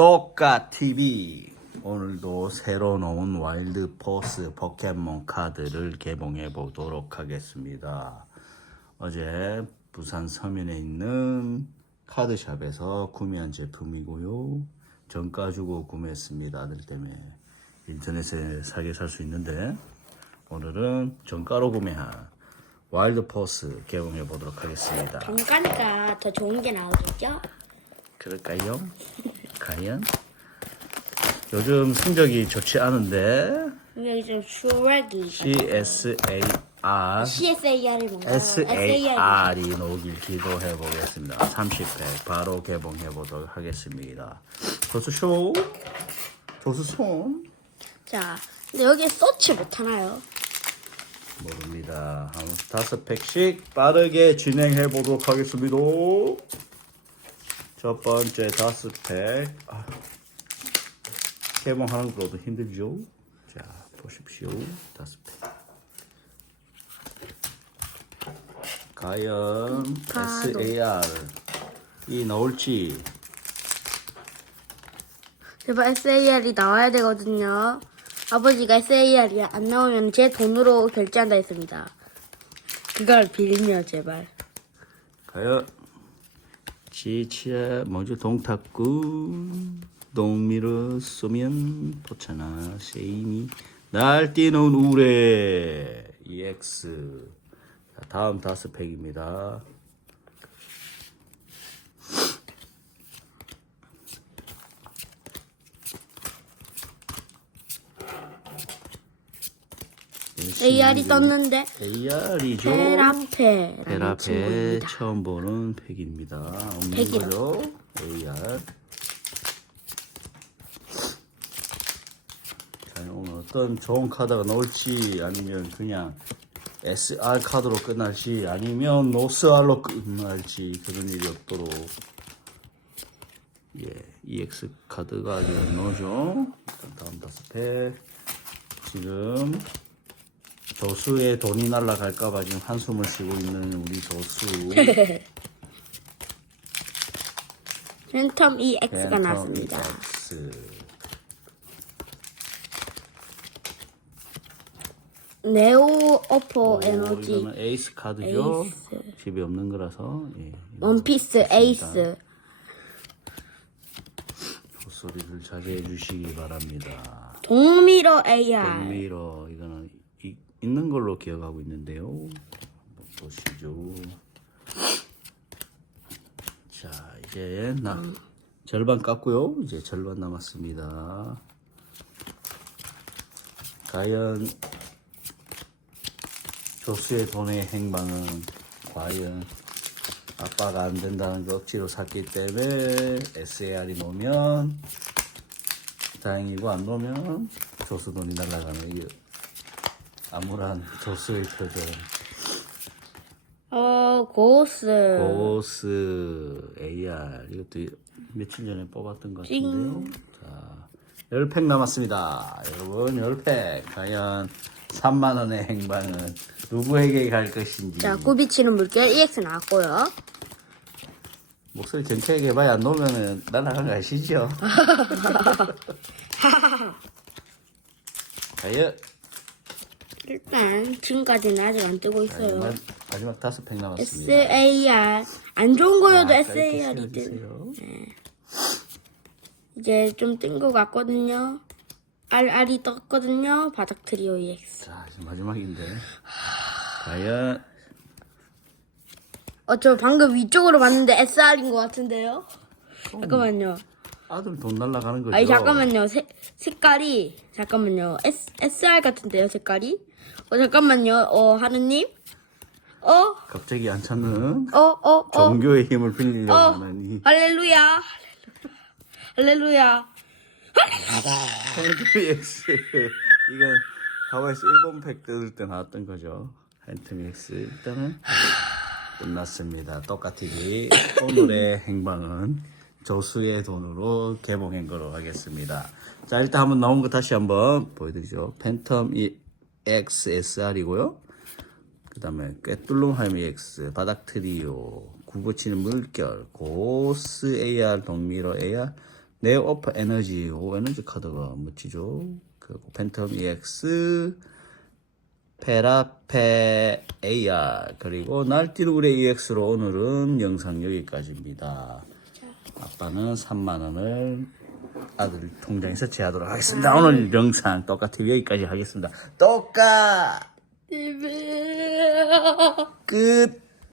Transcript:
똑같TV 오늘도 새로 나온 와일드 포스 포켓몬 카드를 개봉해 보도록 하겠습니다. 어제 부산 서면에 있는 카드샵에서 구매한 제품이고요. 정가 주고 구매했습니다. 아들 때문에 인터넷에 사게 살 수 있는데 오늘은 정가로 구매한 와일드 포스 개봉해 보도록 하겠습니다. 정가니까 더 좋은 게 나오겠죠? 그럴까요? 과연? 요즘 성적이 좋지 않은데 여기 좀 슈렉이 CSAR CSAR이 뭔가요? SAR이 나오길 기도해 보겠습니다. 30회 바로 개봉해 보도록 하겠습니다. 조수쇼 조수손 자, 근데 여기에 서치 못하나요? 모릅니다. 한 다섯 팩씩 빠르게 진행해 보도록 하겠습니다. 첫 번째 다섯 팩. 아, 개봉하는 것도 힘들죠? 자, 보십시오. 다섯 팩. 과연 바로. SAR 이 나올지 제발 SAR이 나와야 되거든요. 아버지가 SAR이 안 나오면 제 돈으로 결제한다 했습니다. 그걸 빌며 제발. 과연 지치야 먼저 동탁구 동미를 쏘면 도차나 세임이 날뛰는 우레 EX 자, 다음 다섯 팩입니다. AR이 떴는데 AR이죠. 베라페 친구입니다. 처음 보는 팩입니다. 없는 팩이요. 거죠. AR. 과연 오늘 어떤 좋은 카드가 나올지 아니면 그냥 SR 카드로 끝날지 아니면 노스R로 끝날지 그런 일이 없도록 예, EX 카드가 아직 안 나오죠. 일단 다음 다섯 팩 지금 조수의 돈이 날라갈까봐 지금 한숨을 쉬고 있는 우리 조수. 팬텀 EX가 나왔습니다. EX. 네오 오퍼 오, 에너지 이거는 에이스 카드죠. 에이스. 집에 없는 거라서. 예, 원피스 에이스 소리를 자제해 주시기 바랍니다. 동미러 AR 백미러 이거는 이- 있는 걸로 기억하고 있는데요. 보시죠. 자 이제 나 절반 깠고요. 이제 절반 남았습니다. 과연 조수의 돈의 행방은 과연 아빠가 안 된다는 걸 억지로 샀기 때문에 SAR이 놓으면 다행이고 안 놓으면 조수 돈이 날아가는 이 암울한 조수의 표정. 어 고스 고스 AR 이것도 며칠 전에 뽑았던 것 같은데요. 자, 10팩 남았습니다. 여러분 10팩 과연 3만 원의 행방은 누구에게 갈 것인지 자 꾸비치는 물결 EX 나왔고요 목소리 정체하게 해봐야 안 놓으면 날아간 거 아시죠? 과연 일단 지금까지는 아직 안 뜨고 있어요. 마지막, 다섯 팩 남았습니다. SAR 안 좋은 거여도 자, SAR이든. 씌워주세요. 이제 좀뜬것 같거든요. RR이 떴거든요. 바닥 트리오 EX 자, 이제 마지막인데. 과연 어 저 방금 위쪽으로 봤는데 SR인 것 같은데요? 잠깐만요 아들 돈 날라가는 거죠? 아니 잠깐만요. 색, 색깔이 잠깐만요. S, SR 같은데요 색깔이? 어 잠깐만요. 어 하느님? 어? 갑자기 안 찾는 어, 어, 어, 종교의 힘을 빌리려고 어, 이 할렐루야, 할렐루야. 핸트믹스 이건 하와이에서 일본 팩 뜯을 때 나왔던 거죠. 핸트믹스 일단은 끝났습니다. 똑같이 오늘의 행방은 조수의 돈으로 개봉한 거로 하겠습니다. 자 일단 한번 나온 거 다시 한번 보여드리죠. 팬텀 이 XSR이고요. 그 다음에 꿰뚫rum할미 X, 바닥 트리오, 구부치는 물결, 고스 AR, 동미러 AR, 네오 오프 에너지 오 에너지 카드가 멋지죠 그리고 팬텀 EX 페라페 AR 그리고 날뛰는 우리 EX로 오늘은 영상 여기까지입니다 아빠는 3만 원을 아들 통장에서 제하도록 하겠습니다. 오늘 영상 똑같이 여기까지 하겠습니다. 똑같. 끝